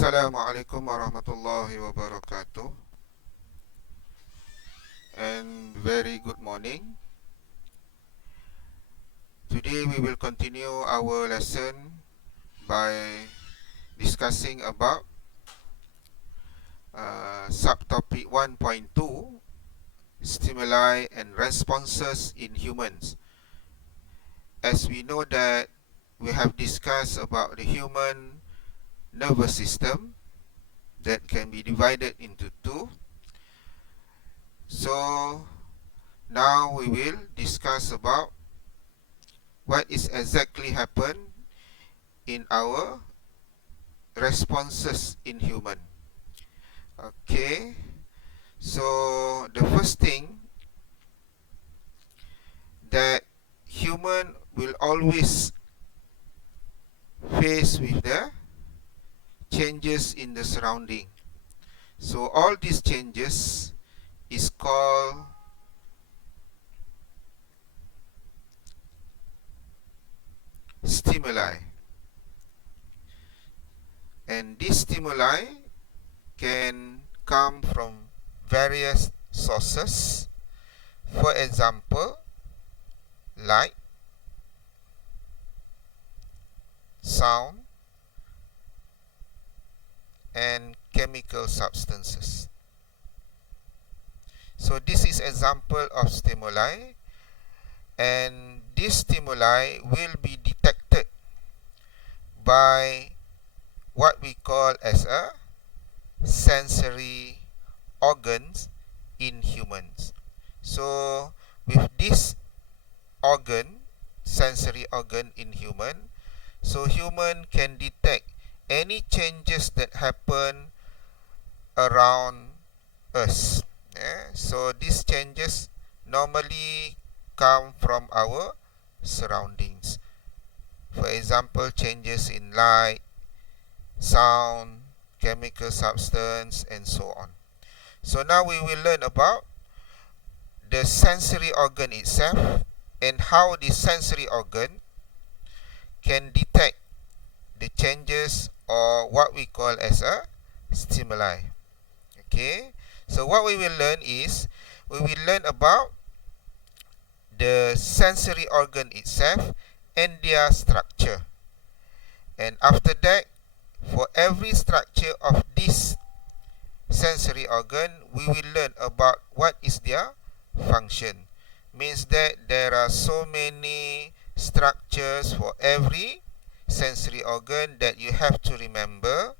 Assalamualaikum warahmatullahi wabarakatuh, and very good morning. Today we will continue our lesson by discussing about subtopic 1.2, stimuli and responses in humans. As we know that we have discussed about the human nervous system that can be divided into two. So now we will discuss about what is exactly happen in our responses in human. Okay, so the first thing that human will always face with the changes in the surrounding. So all these changes is called stimuli, and these stimuli can come from various sources. For example, light, sound, and chemical substances. So this is example of stimuli, and this stimuli will be detected by what we call as a sensory organs in humans. So with this organ, sensory organ in human, so human can detect any changes that happen around us. So these changes normally come from our surroundings. For example, changes in light, sound, chemical substance, and so on. So now we will learn about the sensory organ itself and how the sensory organ can detect the changes or what we call as a stimuli. Okay, so what we will learn is we will learn about the sensory organ itself and their structure. And after that, for every structure of this sensory organ, we will learn about what is their function. Means that there are so many structures for every sensory organ that you have to remember,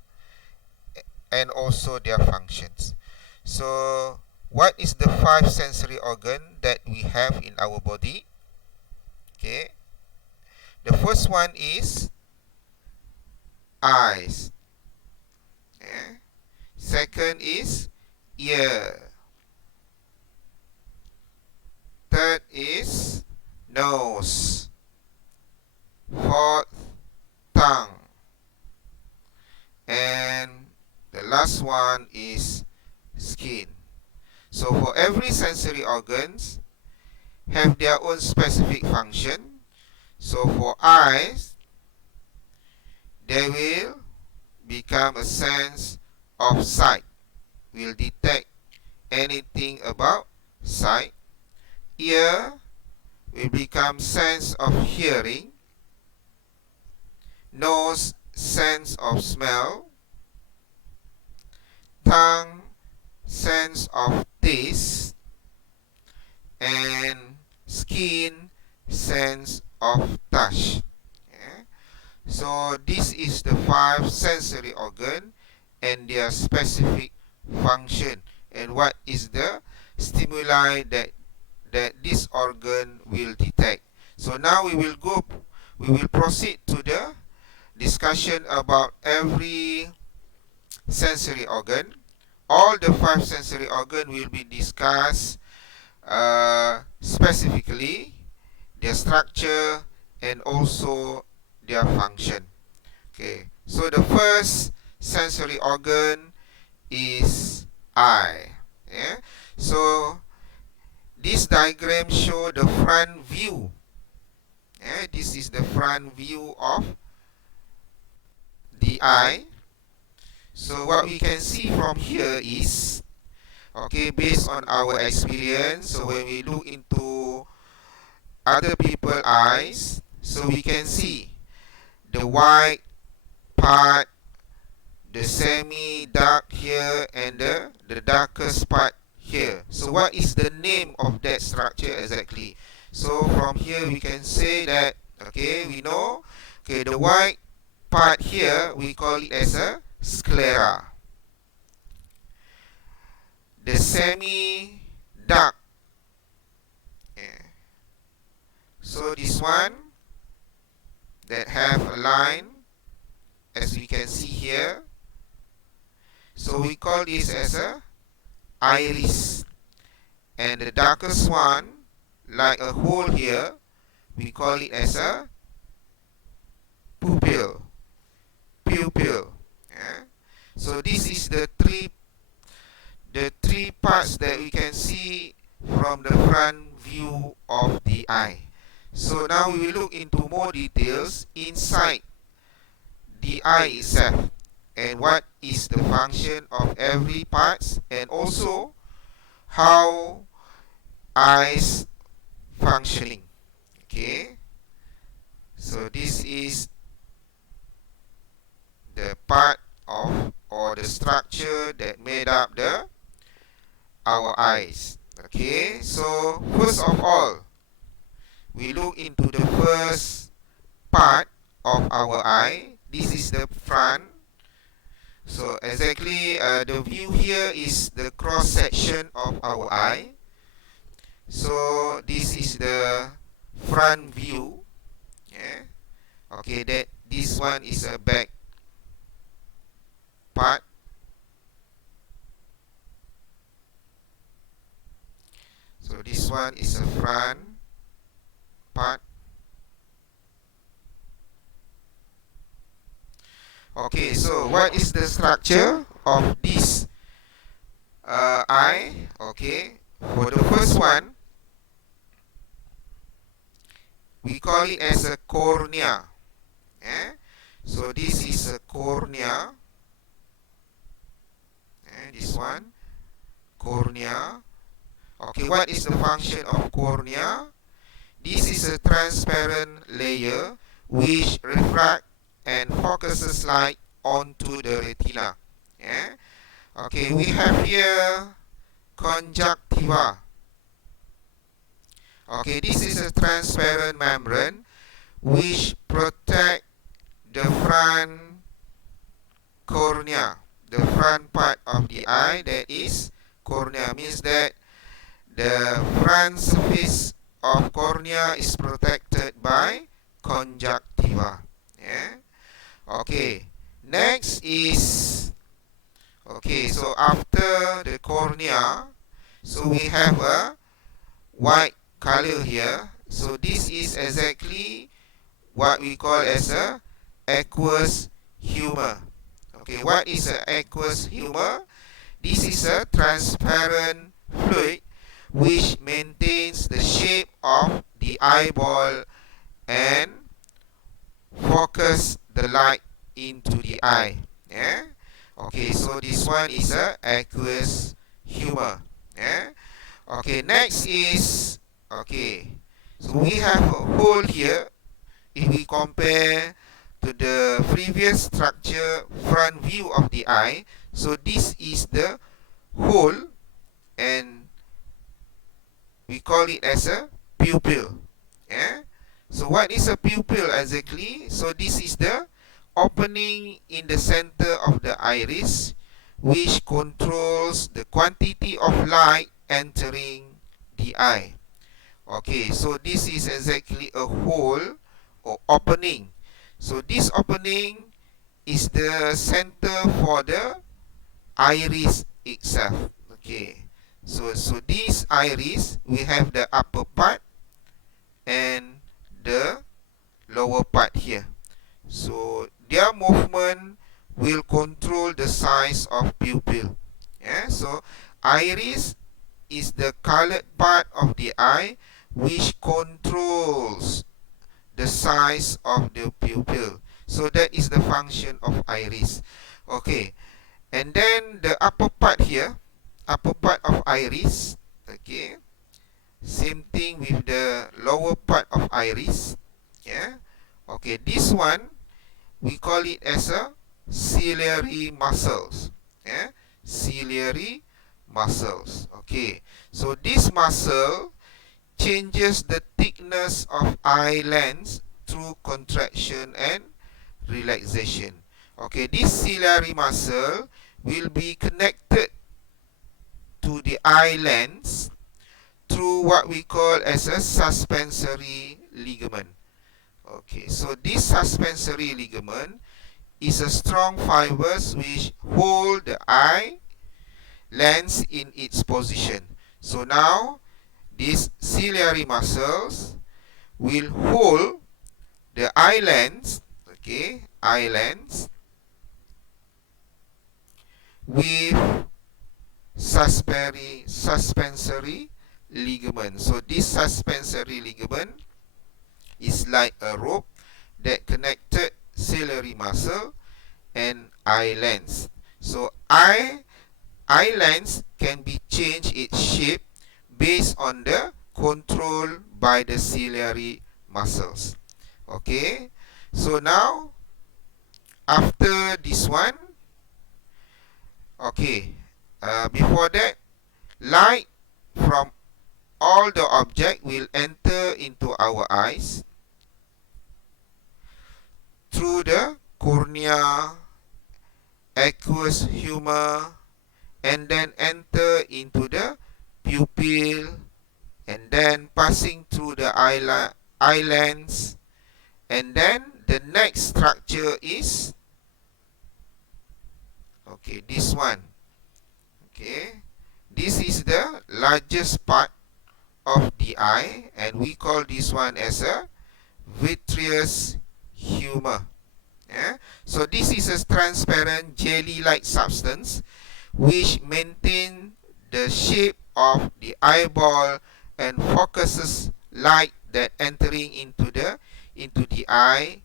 and also their functions. So what is the 5 sensory organ that we have in our body? Okay, the first one is eyes. Second is ear. Third is nose. Fourth, tongue. And the last one is skin. So for every sensory organs have their own specific function. So for eyes, they will become a sense of sight, will detect anything about sight. Ear will become sense of hearing. Nose, sense of smell. Tongue, sense of taste. And skin, sense of touch. So this is the 5 sensory organ and their specific function, and what is the stimuli that this organ will detect. So now we will proceed to the discussion about every sensory organ. All the 5 sensory organ will be discussed specifically, their structure and also their function. Okay, so the first sensory organ is eye. So this diagram show the front view. This is the front view of the eye. So what we can see from here is, okay, based on our experience, so when we look into other people's eyes, so we can see the white part, the semi-dark here, and the darkest part here. So what is the name of that structure exactly? So from here we can say that, okay, we know, okay, the white part here, we call it as a sclera. The semi-dark, yeah. So this one that have a line, as we can see here, so we call this as a iris. And the darkest one, like a hole here, we call it as a pupil. Pupil. Yeah? So this is the three parts that we can see from the front view of the eye. So now we will look into more details inside the eye itself, and what is the function of every part, and also how eyes functioning. Okay, so this is the part of, or the structure that made up our eyes. Okay, so first of all, we look into the first part of our eye. This is the front. So exactly the view here is the cross section of our eye. So this is the front view. Yeah. Okay, that this one is a back part. So this one is a front part. Okay, so what is the structure of this eye? Okay, for the first one, we call it as a cornea. Eh? So this is a cornea. This one, cornea. Okay, what is the function of cornea? This is a transparent layer which refracts and focuses light onto the retina. Yeah? Okay, we have here conjunctiva. Okay, this is a transparent membrane which protect the front cornea, the front part of the eye, that is cornea, means that the front surface of cornea is protected by conjunctiva. Yeah? Okay, next is, okay, so after the cornea, so we have a white color here. So this is exactly what we call as a aqueous humor. Okay, what is an aqueous humor? This is a transparent fluid which maintains the shape of the eyeball and focus the light into the eye. Yeah? Okay, so this one is a aqueous humor. Yeah? Okay, next is, okay, so we have a hole here. If we compare to the previous structure, front view of the eye, so this is the hole, and we call it as a pupil. Yeah? So what is a pupil exactly? So this is the opening in the center of the iris which controls the quantity of light entering the eye. Okay, so this is exactly a hole or opening. So this opening is the center for the iris itself. Okay, so this iris, we have the upper part and the lower part here. So their movement will control the size of pupil. Yeah, so iris is the colored part of the eye which controls the size of the pupil. So that is the function of iris. Okay, And then the upper part here, upper part of iris, okay, same thing with the lower part of iris. Yeah, okay, this one we call it as a ciliary muscles. Yeah, ciliary muscles. Okay, so this muscle changes the thickness of eye lens through contraction and relaxation. Okay, this ciliary muscle will be connected to the eye lens through what we call as a suspensory ligament. Okay, so this suspensory ligament is a strong fibers which hold the eye lens in its position. So now these ciliary muscles will hold the eye lens, okay, eye lens with suspensory ligament. So this suspensory ligament is like a rope that connected ciliary muscle and eye lens. So eye lens can be changed its shape based on the control by the ciliary muscles. Okay, so now after this one, okay, before that, light from all the object will enter into our eyes through the cornea, aqueous humor, and then enter into the pupil, and then passing through the eye lens, and then the next structure is, okay, this one. Okay, this is the largest part of the eye, and we call this one as a vitreous humor. Yeah? So this is a transparent jelly-like substance which maintains the shape of the eyeball and focuses light that entering into the eye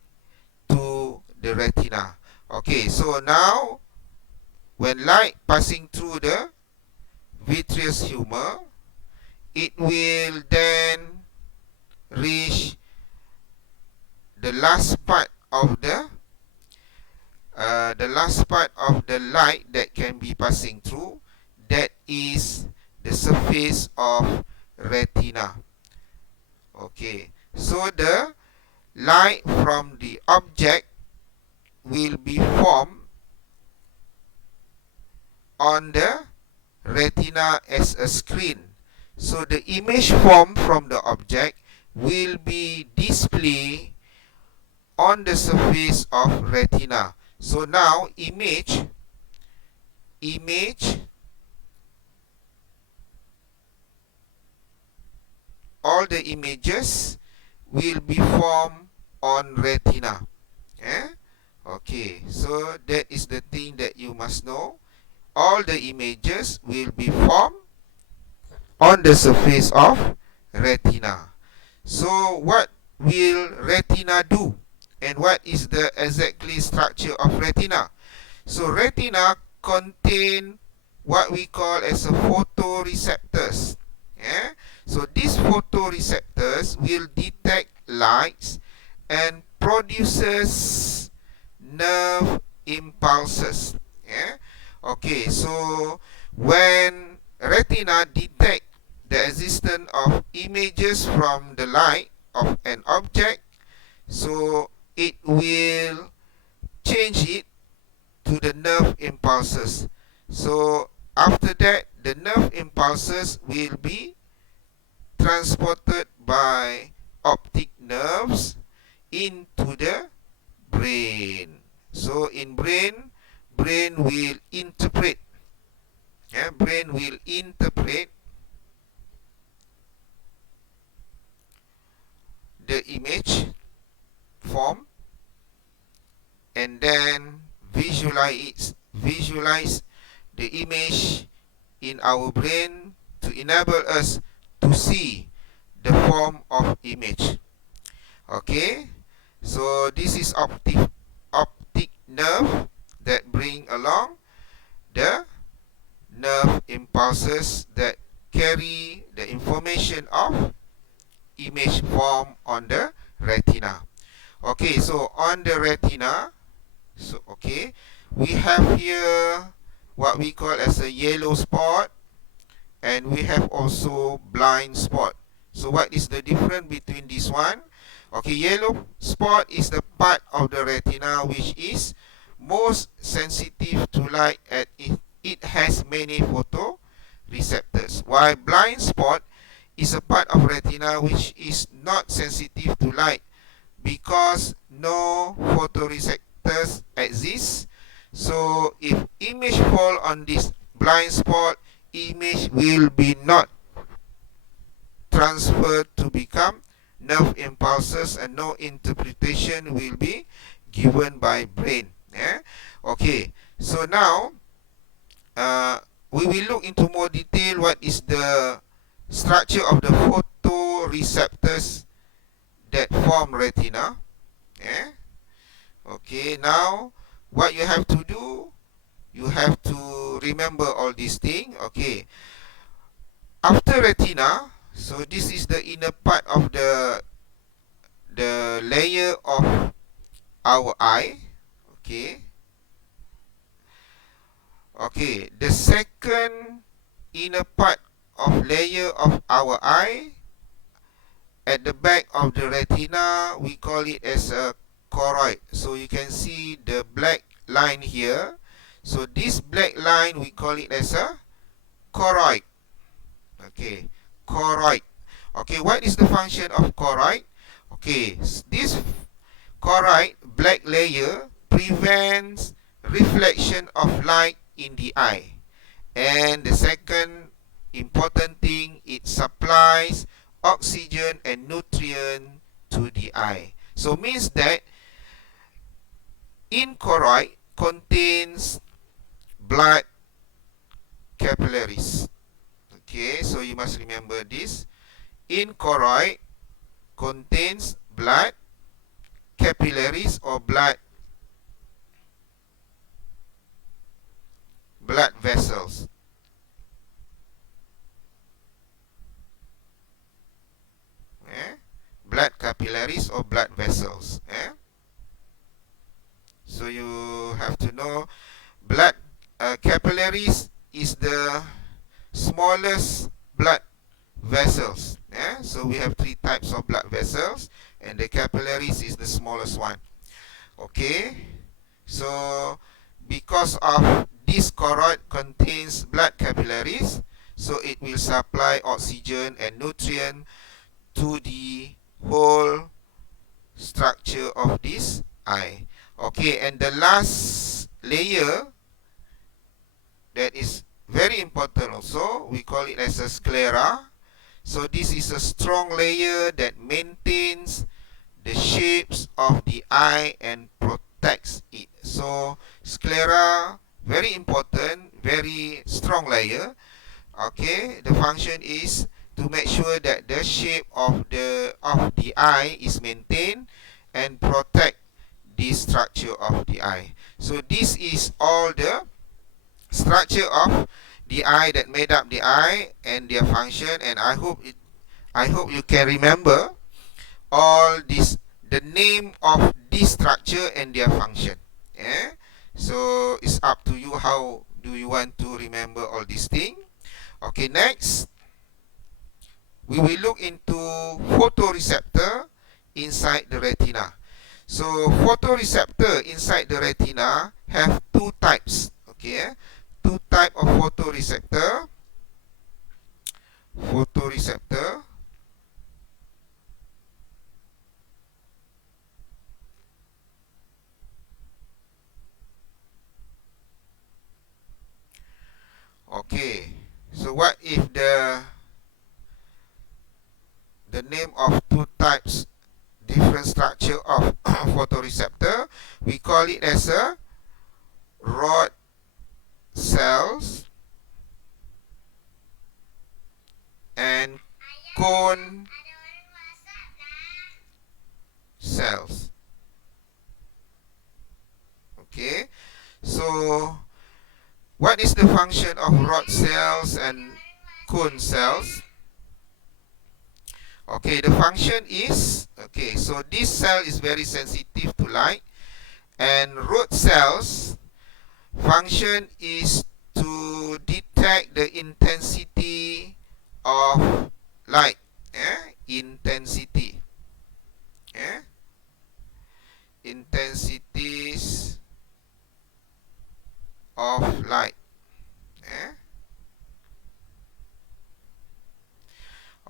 to the retina. Okay, so now when light passing through the vitreous humor, it will then reach the last part of the light that can be passing through, that is the surface of retina. Okay, so the light from the object will be formed on the retina as a screen. So the image formed from the object will be displayed on the surface of retina. So now image, all the images will be formed on retina. Yeah? Okay, so that is the thing that you must know. All the images will be formed on the surface of retina. So what will retina do? And what is the exactly structure of retina? So retina contain what we call as a photoreceptors. Yeah? So these photoreceptors will detect lights and produces nerve impulses. Yeah? Okay, so when retina detect the existence of images from the light of an object, so it will change it to the nerve impulses. So after that, the nerve impulses will be transported by optic nerves into the brain. So in brain will interpret. Yeah, brain will interpret the image form and then visualize the image in our brain to enable us to see the form of image. Okay, so this is optic nerve that bring along impulses that carry the information of image form on the retina. Okay, so on the retina, so okay, we have here what we call as a yellow spot, and we have also blind spot. So what is the difference between this one? Okay, yellow spot is the part of the retina which is most sensitive to light, and it has many photoreceptors, while blind spot is a part of retina which is not sensitive to light because no photoreceptors exist. So if image fall on this blind spot, image will be not transferred to become nerve impulses, and no interpretation will be given by brain. Okay, so now we will look into more detail what is the structure of the photoreceptors that form retina. Okay, now what you have to do, you have to remember all these things. Okay, after retina, so this is the inner part of the layer of our eye. Okay, okay, the second inner part of layer of our eye at the back of the retina, we call it as a choroid. So you can see the black line here. So this black line, we call it as a choroid. Okay, choroid. Okay, what is the function of choroid? Okay, this choroid black layer prevents reflection of light in the eye. And the second important thing, it supplies oxygen and nutrient to the eye. So means that in choroid contains blood capillaries. Okay, so you must remember this. In choroid contains blood capillaries or blood vessels. Blood capillaries or blood vessels. So you have to know blood capillaries is the smallest blood vessels. So we have three types of blood vessels, and the capillaries is the smallest one. Okay, so because of this choroid contains blood capillaries, so it will supply oxygen and nutrient to the whole structure of this eye. Okay, and the last layer that is very important also, we call it as a sclera. So this is a strong layer that maintains the shapes of the eye and protects it. So sclera, very important, very strong layer. Okay, the function is to make sure that the shape of the eye is maintained and protect the structure of the eye. So this is all the structure of the eye that made up the eye and their function, and I hope you can remember all this, the name of this structure and their function. So it's up to you how do you want to remember all these things. Okay, next we will look into photoreceptor inside the retina. So photoreceptor inside the retina have two types. Okay, two type of photoreceptor. Okay, so what if the name of two types different structure of photoreceptor? We call it as a rod cells and cone cells. Okay, so What is the function of rod cells and cone cells? Okay, the function is, okay, so this cell is very sensitive to light, and rod cells function is to detect the intensity of light. Intensity. Intensities of light.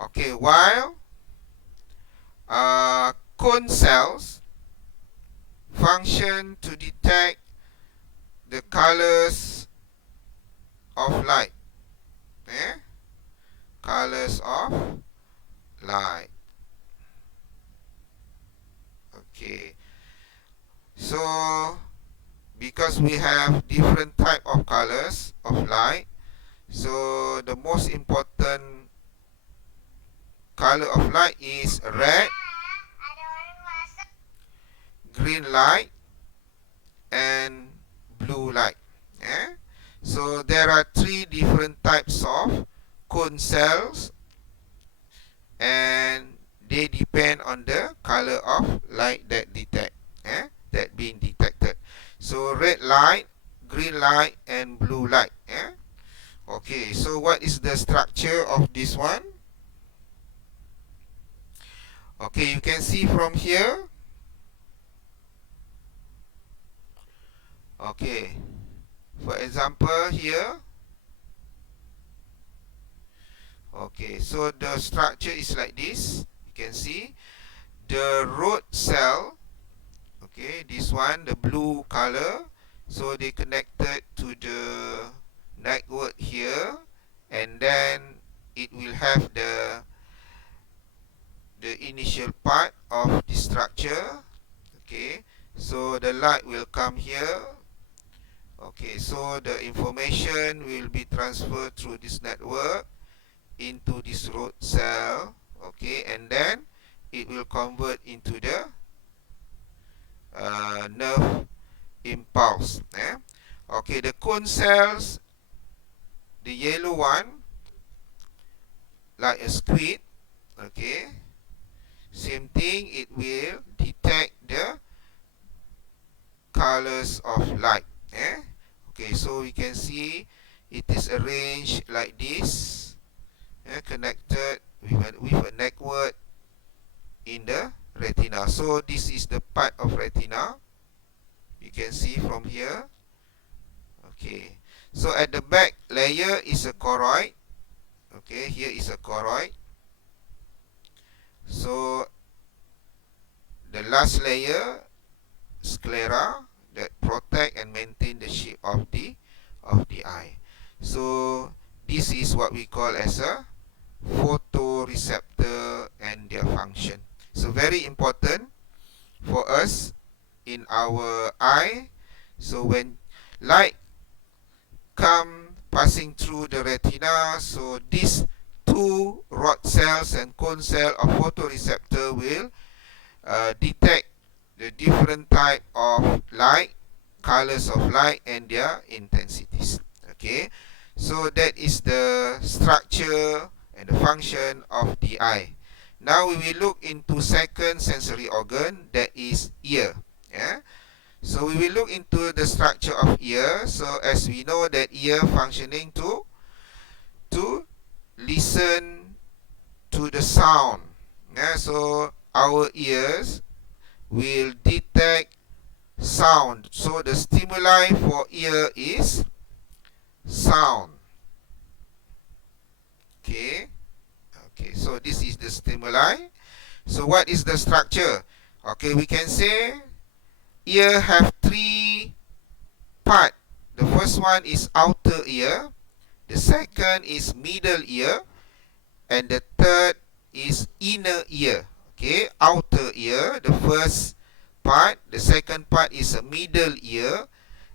Okay, while cone cells function to detect the colors of light. Colors of light. Okay. So, because we have different type of colors of light, so the most important color of light is red, green light, and blue light. So there are three different types of cone cells, and they depend on the color of light that that being detected. So red light, green light, and blue light. Okay, so what is the structure of this one? Okay, you can see from here. Okay, for example here. Okay, so the structure is like this. You can see the rod cell. Okay, this one, the blue color. So they connected to the network here, and then it will have the initial part of the structure. Okay, so the light will come here. Okay, so the information will be transferred through this network into this rod cell. Okay, and then it will convert into the nerve impulse. Okay, the cone cells, the yellow one, like a squid. Okay, same thing, it will detect the colors of light. Okay, so we can see it is arranged like this, connected with a network in the retina. So this is the part of retina. You can see from here. Okay, so at the back layer is a choroid. Okay, here is a choroid. So the last layer, sclera, that protect and maintain the shape of the eye. So this is what we call as a photoreceptor and their function. So very important for us in our eye. So when light come passing through the retina, so these two rod cells and cone cell of photoreceptor will detect the different type of light, colors of light, and their intensities. Okay, so that is the structure and the function of the eye. Now we will look into second sensory organ, that is ear. So we will look into the structure of ear. So as we know that ear functioning to listen to the sound. So our ears will detect sound. So the stimuli for ear is sound. Okay. Okay, so this is the stimuli. So what is the structure? Okay, we can say ear have three part. The first one is outer ear, the second is middle ear, and the third is inner ear. Okay, outer ear, the first part, the second part is a middle ear,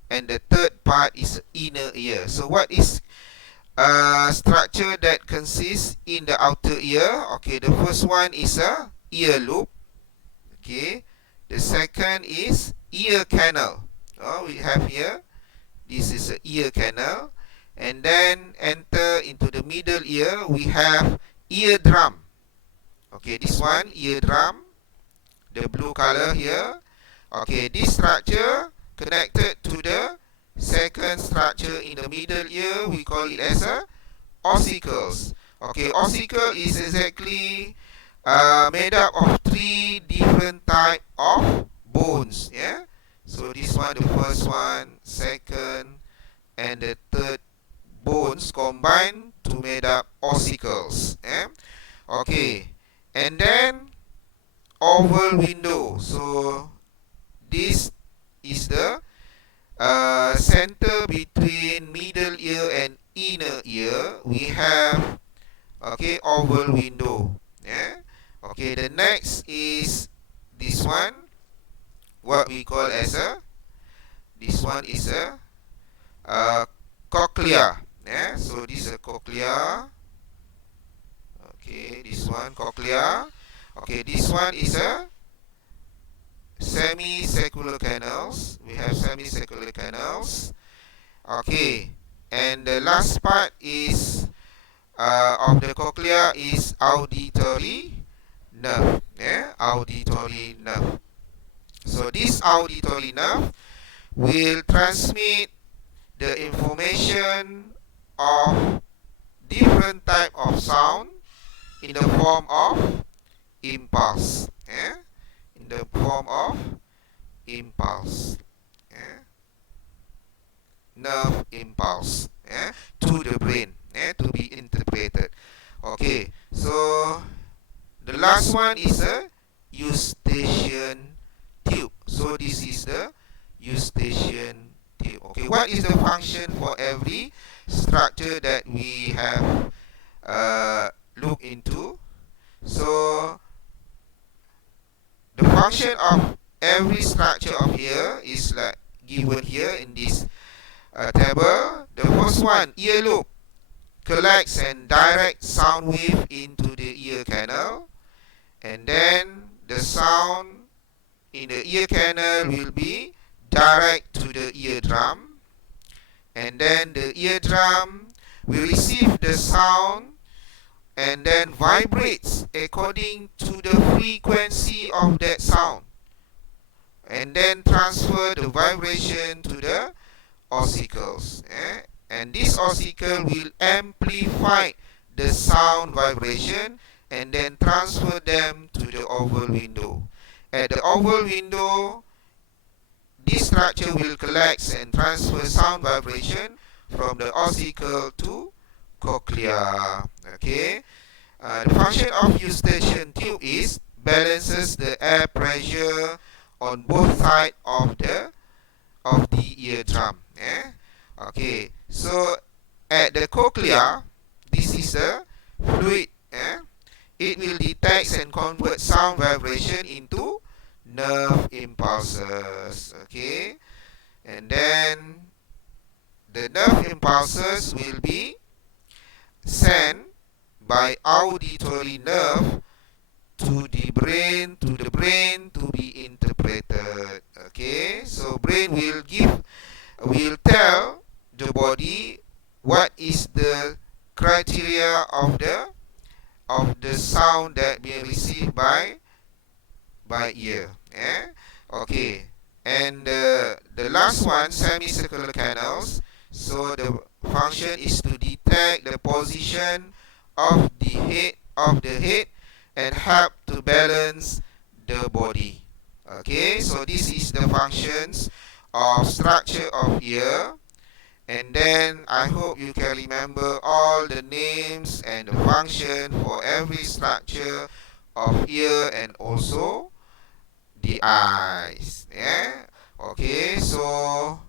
and the third part is inner ear. So what is structure that consists in the outer ear? Okay, the first one is a ear loop. Okay, the second is ear canal. We have here This is the ear canal. And then enter into the middle ear, we have eardrum. Okay, this one, eardrum, the blue color here. Okay, this structure connected to the second structure in the middle ear, we call it as a ossicles. Okay, ossicle is exactly made up of 3 different type of bones. Yeah. So this one, the first one, second, and the third bones combined to made up ossicles. Yeah. Okay, and then oval window. So this is the center between middle ear and inner ear. We have, okay, oval window. Yeah. Okay, the next is this one, what we call as a, this one is a cochlea. Yeah. So this is a cochlea. Okay, this one cochlea. Okay, this one is a semicircular canals. We have semicircular canals. Okay, and the last part is of the cochlea is auditory nerve. Yeah, auditory nerve. So this auditory nerve will transmit the information of different type of sound in the form of impulse. Yeah? In the form of impulse. Yeah? Nerve impulse. Yeah? To the brain. Yeah? To be interpreted. Okay, so the last one is a eustachian tube. So this is the eustachian tube. Okay, what is the function for every structure that we have looked into? So the function of every structure of here is like given here in this table. The first one, ear lobe, collects and directs sound wave into the ear canal, and then the sound in the ear canal will be direct to the eardrum, and then the eardrum will receive the sound and then vibrates according to the frequency of that sound, and then transfer the vibration to the ossicles. And this ossicle will amplify the sound vibration and then transfer them to the oval window. At the oval window, this structure will collect and transfer sound vibration from the ossicle to cochlea. Okay. The function of eustachian tube is balances the air pressure on both sides of the eardrum. Okay. So at the cochlea, this is the fluid. It will detect and convert sound vibration into nerve impulses. Okay. And then the nerve impulses will be sent by auditory nerve to the brain to be interpreted. Okay, so brain will tell the body what is the criteria of the sound that being received by ear. Okay, and the last one, semicircular canals. So the function is to detect the position of the head and help to balance the body. Okay, so this is the functions of structure of ear. And then I hope you can remember all the names and the function for every structure of ear and also the eyes. Yeah. Okay, so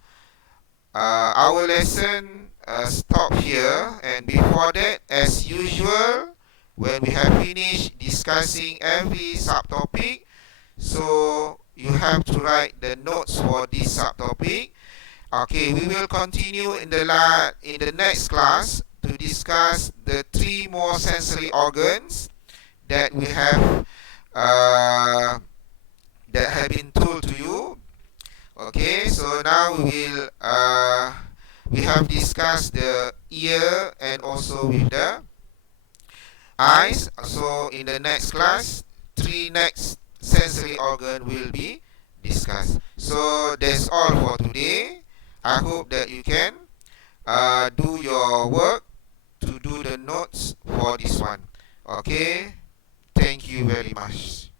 our lesson stop here, and before that, as usual, when we have finished discussing every subtopic, so you have to write the notes for this subtopic. Okay, we will continue in the next class to discuss the 3 more sensory organs that we have that have been told to you. Okay, so now we will we have discussed the ear and also with the eyes. So in the next class, 3 next sensory organ will be discussed. So that's all for today. I hope that you can do your work to do the notes for this one. Okay, thank you very much.